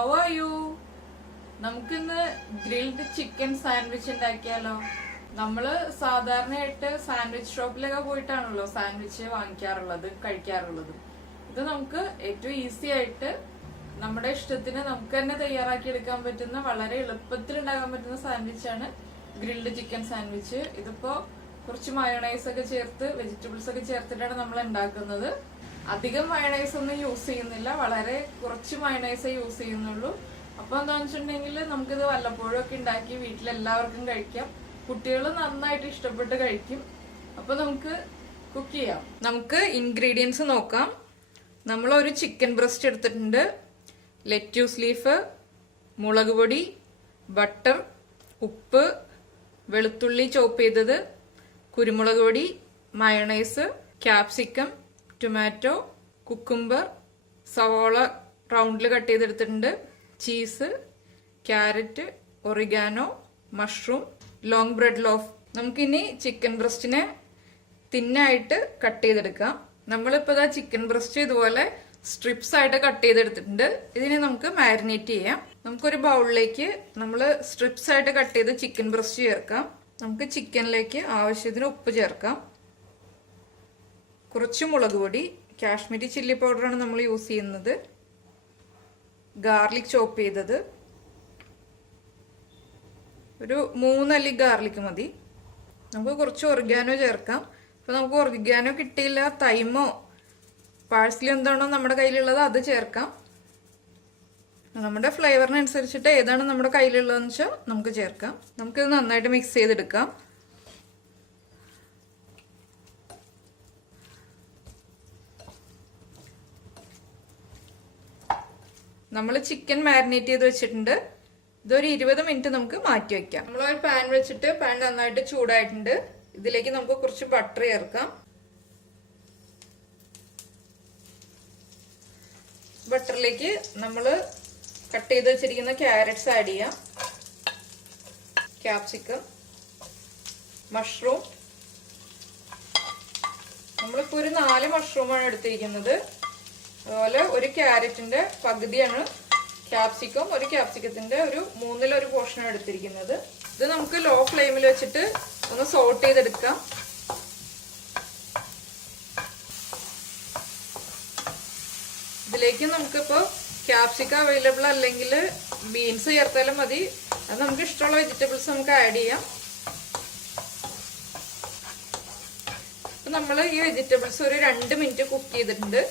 How are you? നമുക്കിന്ന് grilled chicken sandwich ഉണ്ടാക്കിയാലോ? നമ്മള് സാധാരണയായിട്ട് സാൻഡ്വിച്ച് ഷോപ്പിലൊക്കെ പോയിട്ടാണല്ലോ സാൻഡ്വിച്ച് വാങ്ങിക്കാറുള്ളത്, കഴിക്കാറുള്ളത്. ഇത് നമുക്ക് ഏറ്റവും ഈസി ആയിട്ട് നമ്മുടെ ഇഷ്ടത്തിന് നമുക്ക് തന്നെ തയ്യാറാക്കി എടുക്കാൻ പറ്റുന്ന, വളരെ എളുപ്പത്തിൽ ഉണ്ടാക്കാൻ പറ്റുന്ന സാൻഡ്വിച്ചാണ് ഗ്രിൽഡ് ചിക്കൻ സാൻഡ്വിച്ച്. ഇതിപ്പോ കുറച്ച് മയോണൈസ് ഒക്കെ ചേർത്ത്, വെജിറ്റബിൾസ് ഒക്കെ ചേർത്തിട്ടാണ് നമ്മൾ ഉണ്ടാക്കുന്നത്. അധികം മയോണൈസ് ഒന്നും യൂസ് ചെയ്യുന്നില്ല, വളരെ കുറച്ച് മയോണൈസേ യൂസ് ചെയ്യുന്നുള്ളൂ. അപ്പൊ എന്താണെന്ന് വെച്ചിട്ടുണ്ടെങ്കിൽ നമുക്കിത് വല്ലപ്പോഴും ഒക്കെ ഉണ്ടാക്കി വീട്ടിലെല്ലാവർക്കും കഴിക്കാം. കുട്ടികൾ നന്നായിട്ട് ഇഷ്ടപ്പെട്ട് കഴിക്കും. അപ്പൊ നമുക്ക് കുക്ക് ചെയ്യാം. നമുക്ക് ഇൻഗ്രീഡിയൻസ് നോക്കാം. നമ്മൾ ഒരു ചിക്കൻ ബ്രസ്റ്റ് എടുത്തിട്ടുണ്ട്, ലെറ്റ്യൂസ് ലീഫ്, മുളക് പൊടി, ബട്ടർ, ഉപ്പ്, വെളുത്തുള്ളി ചോപ്പ് ചെയ്തത്, കുരുമുളക് പൊടി, മയോണൈസ്, ക്യാപ്സിക്കം, ടൊമാറ്റോ, കുക്കുംബർ, സവോള റൗണ്ടിൽ കട്ട് ചെയ്തെടുത്തിട്ടുണ്ട്, cheese, carrot, oregano, mushroom, long bread loaf. നമുക്കിനി ചിക്കൻ ബ്രസ്റ്റിനെ തിന്നായിട്ട് കട്ട് ചെയ്തെടുക്കാം. നമ്മളിപ്പോൾ ഇതാ ചിക്കൻ ബ്രസ്റ്റ് ഇതുപോലെ സ്ട്രിപ്സ് ആയിട്ട് കട്ട് ചെയ്തെടുത്തിട്ടുണ്ട്. ഇതിനെ നമുക്ക് മാരിനേറ്റ് ചെയ്യാം. നമുക്കൊരു ബൗളിലേക്ക് നമ്മൾ സ്ട്രിപ്സ് ആയിട്ട് കട്ട് ചെയ്ത് ചിക്കൻ ബ്രസ്റ്റ് ചേർക്കാം. നമുക്ക് ചിക്കനിലേക്ക് ആവശ്യത്തിന് ഉപ്പ് ചേർക്കാം, കുറച്ച് മുളക് പൊടി, കാശ്മീരി ചില്ലി പൗഡറാണ് നമ്മൾ യൂസ് ചെയ്യുന്നത്, ഗാർലിക് ചോപ്പ് ചെയ്തത്, ഒരു 3 അല്ലി ഗാർലിക് മതി. നമുക്ക് കുറച്ച് ഒറിഗാനോ ചേർക്കാം. അപ്പൊ നമുക്ക് ഒറിഗാനോ കിട്ടിയില്ല, തൈമോ പാഴ്സലി എന്താണോ നമ്മുടെ കയ്യിലുള്ളത് അത് ചേർക്കാം. നമ്മുടെ ഫ്ലേവറിനനുസരിച്ചിട്ട് ഏതാണ് നമ്മുടെ കയ്യിലുള്ളതെന്ന് വെച്ചാൽ നമുക്ക് ചേർക്കാം. നമുക്കിത് നന്നായിട്ട് മിക്സ് ചെയ്തെടുക്കാം. നമ്മൾ ചിക്കൻ മാരിനേറ്റ് ചെയ്ത് വെച്ചിട്ടുണ്ട്. ഇതൊരു 20 മിനിറ്റ് നമുക്ക് മാറ്റി വെക്കാം. നമ്മളൊരു പാൻ വെച്ചിട്ട് പാൻ നന്നായിട്ട് ചൂടായിട്ടുണ്ട്. ഇതിലേക്ക് നമുക്ക് കുറച്ച് ബട്ടർ ചേർക്കാം. ബട്ടറിലേക്ക് നമ്മൾ കട്ട് ചെയ്ത് വെച്ചിരിക്കുന്ന ക്യാരറ്റ്സ് ആഡ് ചെയ്യാം, ക്യാപ്സിക്കം, മഷ്റൂം. നമ്മളിപ്പോൾ ഒരു 4 മഷ്റൂമാണ് എടുത്തിരിക്കുന്നത്. അതുപോലെ ഒരു ക്യാരറ്റിന്റെ പകുതിയാണ് ക്യാപ്സിക്കം, ഒരു ക്യാപ്സിക്കത്തിന്റെ ഒരു 1/3 പോർഷനാണ് എടുത്തിരിക്കുന്നത്. ഇത് നമുക്ക് ലോ ഫ്ലെയിമിൽ വെച്ചിട്ട് ഒന്ന് സോട്ട് ചെയ്തെടുക്കാം. ഇതിലേക്ക് നമുക്കിപ്പോൾ ക്യാപ്സിക്കം അവൈലബിൾ അല്ലെങ്കിൽ ബീൻസ് ചേർത്താലും മതി. അത് നമുക്ക് ഇഷ്ടമുള്ള വെജിറ്റബിൾസ് നമുക്ക് ആഡ് ചെയ്യാം. അപ്പൊ നമ്മൾ ഈ വെജിറ്റബിൾസ് ഒരു 2 മിനിറ്റ് കുക്ക് ചെയ്തിട്ടുണ്ട്.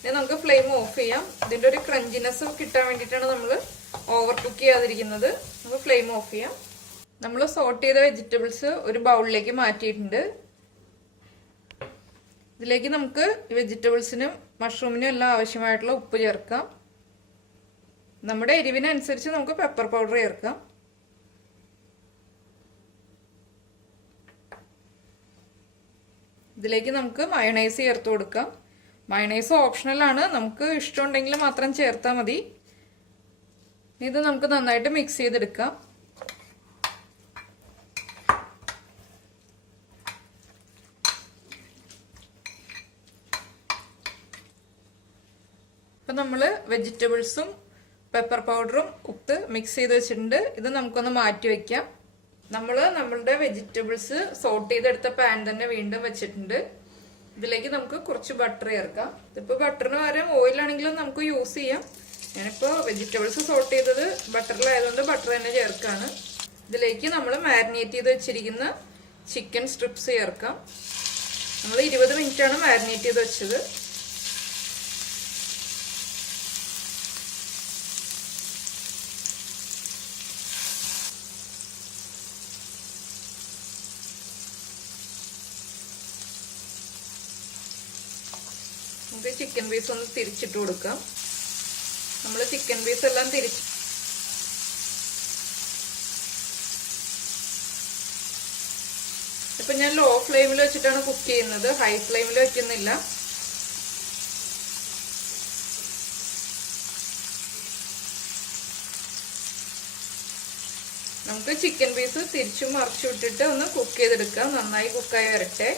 ഇനി നമുക്ക് ഫ്ലെയിം ഓഫ് ചെയ്യാം. ഇതിന്റെ ഒരു ക്രഞ്ചിനെസ് കിട്ടാൻ വേണ്ടിയിട്ടാണ് നമ്മൾ ഓവർ കുക്ക് ചെയ്യാതിരിക്കുന്നത്. നമുക്ക് ഫ്ലെയിം ഓഫ് ചെയ്യാം. നമ്മൾ സോട്ട് ചെയ്ത വെജിറ്റബിൾസ് ഒരു ബൗളിലേക്ക് മാറ്റിയിട്ടുണ്ട്. ഇതിലേക്ക് നമുക്ക് വെജിറ്റബിൾസിനും മഷ്റൂമിനും എല്ലാം ആവശ്യമായിട്ടുള്ള ഉപ്പ് ചേർക്കാം. നമ്മുടെ എരിവിനനുസരിച്ച് നമുക്ക് പെപ്പർ പൗഡർ ചേർക്കാം. ഇതിലേക്ക് നമുക്ക് മയോണൈസ് ചേർത്ത് കൊടുക്കാം. മയോണൈസ് ഓപ്ഷണൽ ആണ്, നമുക്ക് ഇഷ്ടമുണ്ടെങ്കിൽ മാത്രം ചേർത്താൽ മതി. ഇത് നമുക്ക് നന്നായിട്ട് മിക്സ് ചെയ്തെടുക്കാം. ഇപ്പൊ നമ്മള് വെജിറ്റബിൾസും പെപ്പർ പൗഡറും ഉപ്പ് മിക്സ് ചെയ്ത് വെച്ചിട്ടുണ്ട്. ഇത് നമുക്കൊന്ന് മാറ്റി വെക്കാം. നമ്മളുടെ വെജിറ്റബിൾസ് സോട്ട് ചെയ്തെടുത്ത പാൻ തന്നെ വീണ്ടും വെച്ചിട്ടുണ്ട്. ഇതിലേക്ക് നമുക്ക് കുറച്ച് ബട്ടർ ചേർക്കാം. ഇതിപ്പോ ബട്ടറിന് പകരം ഓയിലാണെങ്കിലും നമുക്ക് യൂസ് ചെയ്യാം. ഞാനിപ്പോ വെജിറ്റബിൾസ് സോട്ട് ചെയ്തത് ബട്ടറിലായതുകൊണ്ട് ബട്ടർ തന്നെ ചേർക്കാണ്. ഇതിലേക്ക് നമ്മൾ മാരിനേറ്റ് ചെയ്ത് വെച്ചിരിക്കുന്ന ചിക്കൻ സ്ട്രിപ്സ് ചേർക്കാം. നമ്മൾ 20 മിനിറ്റ് ആണ് മാരിനേറ്റ് ചെയ്ത് വെച്ചത്. നമുക്ക് ചിക്കൻ പീസ് ഒന്ന് തിരിച്ചിട്ട് കൊടുക്കാം. നമ്മൾ ചിക്കൻ പീസ് എല്ലാം തിരിച്ച് ഇപ്പൊ ഞാൻ ലോ ഫ്ലെയിമിൽ വെച്ചിട്ടാണ് കുക്ക് ചെയ്യുന്നത്, ഹൈ ഫ്ലെയിമിൽ വെക്കുന്നില്ല. നമുക്ക് ചിക്കൻ പീസ് തിരിച്ചും മറിച്ചു വിട്ടിട്ട് ഒന്ന് കുക്ക് ചെയ്തെടുക്കാം. നന്നായി കുക്കായി വരട്ടെ.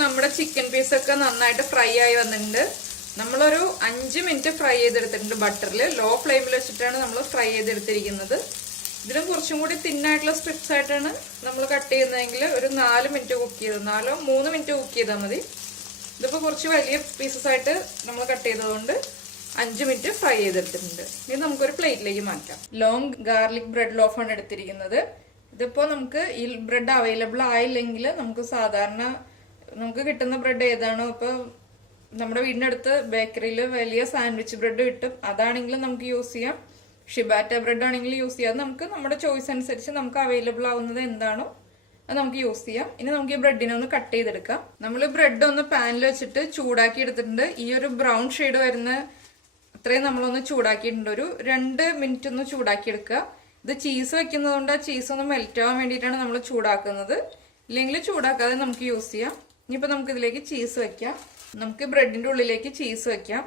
നമ്മുടെ ചിക്കൻ പീസൊക്കെ നന്നായിട്ട് ഫ്രൈ ആയി വന്നിട്ടുണ്ട്. നമ്മളൊരു 5 മിനിറ്റ് ഫ്രൈ ചെയ്തെടുത്തിട്ടുണ്ട് ബട്ടറിൽ. ലോ ഫ്ലെയിമിൽ വെച്ചിട്ടാണ് നമ്മൾ ഫ്രൈ ചെയ്തെടുത്തിരിക്കുന്നത്. ഇതിലും കുറച്ചും കൂടി തിന്നായിട്ടുള്ള സ്ട്രിപ്സ് ആയിട്ടാണ് നമ്മൾ കട്ട് ചെയ്യുന്നതെങ്കിൽ ഒരു 4 മിനിറ്റ് കുക്ക് ചെയ്ത് 3 മിനിറ്റ് കുക്ക് ചെയ്താൽ മതി. ഇതിപ്പോൾ കുറച്ച് വലിയ പീസസ് ആയിട്ട് നമ്മൾ കട്ട് ചെയ്തതുകൊണ്ട് 5 മിനിറ്റ് ഫ്രൈ ചെയ്തെടുത്തിട്ടുണ്ട്. ഇത് നമുക്കൊരു പ്ലേറ്റിലേക്ക് മാറ്റാം. ലോങ് ഗാർലിക് ബ്രെഡ് ലോഫാണ് എടുത്തിരിക്കുന്നത്. ഇതിപ്പോൾ നമുക്ക് ഈ ബ്രെഡ് അവൈലബിൾ ആയില്ലെങ്കിൽ നമുക്ക് സാധാരണ നമുക്ക് കിട്ടുന്ന ബ്രെഡ് ഏതാണോ, ഇപ്പോൾ നമ്മുടെ വീടിൻ്റെ അടുത്ത് ബേക്കറിയിൽ വലിയ സാൻഡ്വിച്ച് ബ്രെഡ് കിട്ടും, അതാണെങ്കിലും നമുക്ക് യൂസ് ചെയ്യാം. ഷിബാറ്റ ബ്രെഡ് ആണെങ്കിൽ യൂസ് ചെയ്യാം. നമുക്ക് നമ്മുടെ ചോയ്സ് അനുസരിച്ച് നമുക്ക് അവൈലബിൾ ആവുന്നത് എന്താണോ അത് നമുക്ക് യൂസ് ചെയ്യാം. ഇനി നമുക്ക് ഈ ബ്രെഡിനെ ഒന്ന് കട്ട് ചെയ്തെടുക്കാം. നമ്മൾ ബ്രെഡ് ഒന്ന് പാനിൽ വെച്ചിട്ട് ചൂടാക്കി എടുത്തിട്ടുണ്ട്. ഈ ഒരു ബ്രൗൺ ഷെയ്ഡ് വരുന്ന അത്രയും നമ്മളൊന്ന് ചൂടാക്കിയിട്ടുണ്ട്. ഒരു 2 മിനിറ്റ് ഒന്ന് ചൂടാക്കി എടുക്കുക. ഇത് ചീസ് വെക്കുന്നത് കൊണ്ട് ആ ചീസ് ഒന്ന് മെൽറ്റ് ആവാൻ വേണ്ടിയിട്ടാണ് നമ്മൾ ചൂടാക്കുന്നത്. ഇല്ലെങ്കിൽ ചൂടാക്കാതെ നമുക്ക് യൂസ് ചെയ്യാം. ഇനിയിപ്പോൾ നമുക്ക് ഇതിലേക്ക് ചീസ് വെക്കാം. നമുക്ക് ബ്രെഡിന്റെ ഉള്ളിലേക്ക് ചീസ് വെക്കാം.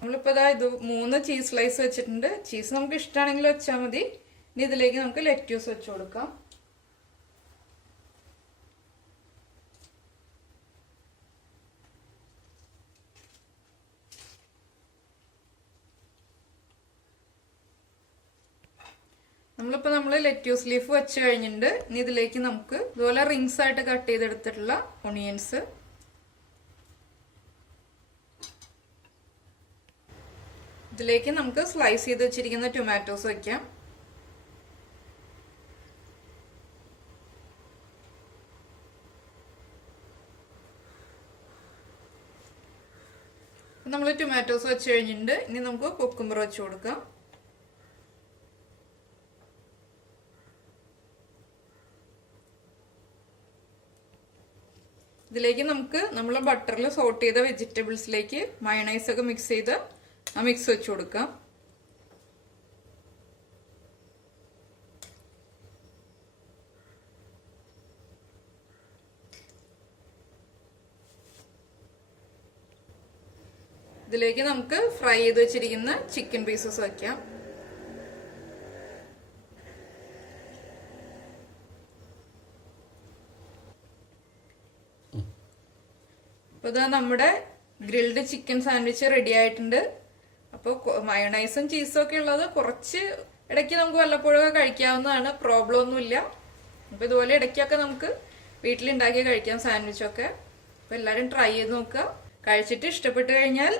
നമ്മളിപ്പോൾ ഇത് 3 ചീസ് സ്ലൈസ് വെച്ചിട്ടുണ്ട്. ചീസ് നമുക്ക് ഇഷ്ടമാണെങ്കിൽ വെച്ചാൽ മതി. ഇനി ഇതിലേക്ക് നമുക്ക് ലെറ്റ്യൂസ് വെച്ച് കൊടുക്കാം. നമ്മൾ ലെറ്റ്യൂസ് ലീഫ് വെച്ച് കഴിഞ്ഞിട്ടുണ്ട്. ഇനി ഇതിലേക്ക് നമുക്ക് ഇതുപോലെ റിങ്സ് ആയിട്ട് കട്ട് ചെയ്തെടുത്തിട്ടുള്ള ഒണിയൻസ്, ഇതിലേക്ക് നമുക്ക് സ്ലൈസ് ചെയ്ത് വെച്ചിരിക്കുന്ന ടൊമാറ്റോസ് വെക്കാം. നമ്മൾ ടൊമാറ്റോസ് വെച്ച് കഴിഞ്ഞിട്ടുണ്ട്. ഇനി നമുക്ക് കുക്കുംബർ വെച്ച് കൊടുക്കാം. ഇതിലേക്ക് നമുക്ക് നമ്മൾ ബട്ടറിൽ സോട്ട് ചെയ്ത വെജിറ്റബിൾസിലേക്ക് മയണൈസ് ഒക്കെ മിക്സ് ചെയ്ത് ആ മിക്സ് വെച്ച് കൊടുക്കാം. ഇതിലേക്ക് നമുക്ക് ഫ്രൈ ചെയ്ത് വെച്ചിരിക്കുന്ന ചിക്കൻ പീസസ് വയ്ക്കാം. അപ്പോൾ ഇതാ നമ്മുടെ ഗ്രിൽഡ് ചിക്കൻ സാൻഡ്വിച്ച് റെഡി ആയിട്ടുണ്ട്. അപ്പോൾ മയോണൈസും ചീസും ഒക്കെ ഉള്ളത് കുറച്ച് ഇടയ്ക്ക് നമുക്ക് വല്ലപ്പോഴൊക്കെ കഴിക്കാവുന്നതാണ്, പ്രോബ്ലം ഒന്നുമില്ല. അപ്പോൾ ഇതുപോലെ ഇടയ്ക്കൊക്കെ നമുക്ക് വീട്ടിലുണ്ടാക്കി കഴിക്കാം സാൻഡ്വിച്ചൊക്കെ. അപ്പോൾ എല്ലാവരും ട്രൈ ചെയ്ത് നോക്കുക. കഴിച്ചിട്ട് ഇഷ്ടപ്പെട്ട് കഴിഞ്ഞാൽ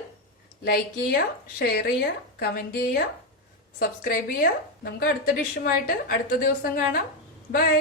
ലൈക്ക് ചെയ്യുക, ഷെയർ ചെയ്യുക, കമൻറ്റ് ചെയ്യുക, സബ്സ്ക്രൈബ് ചെയ്യുക. നമുക്ക് അടുത്ത ഡിഷുമായിട്ട് അടുത്ത ദിവസം കാണാം. ബൈ.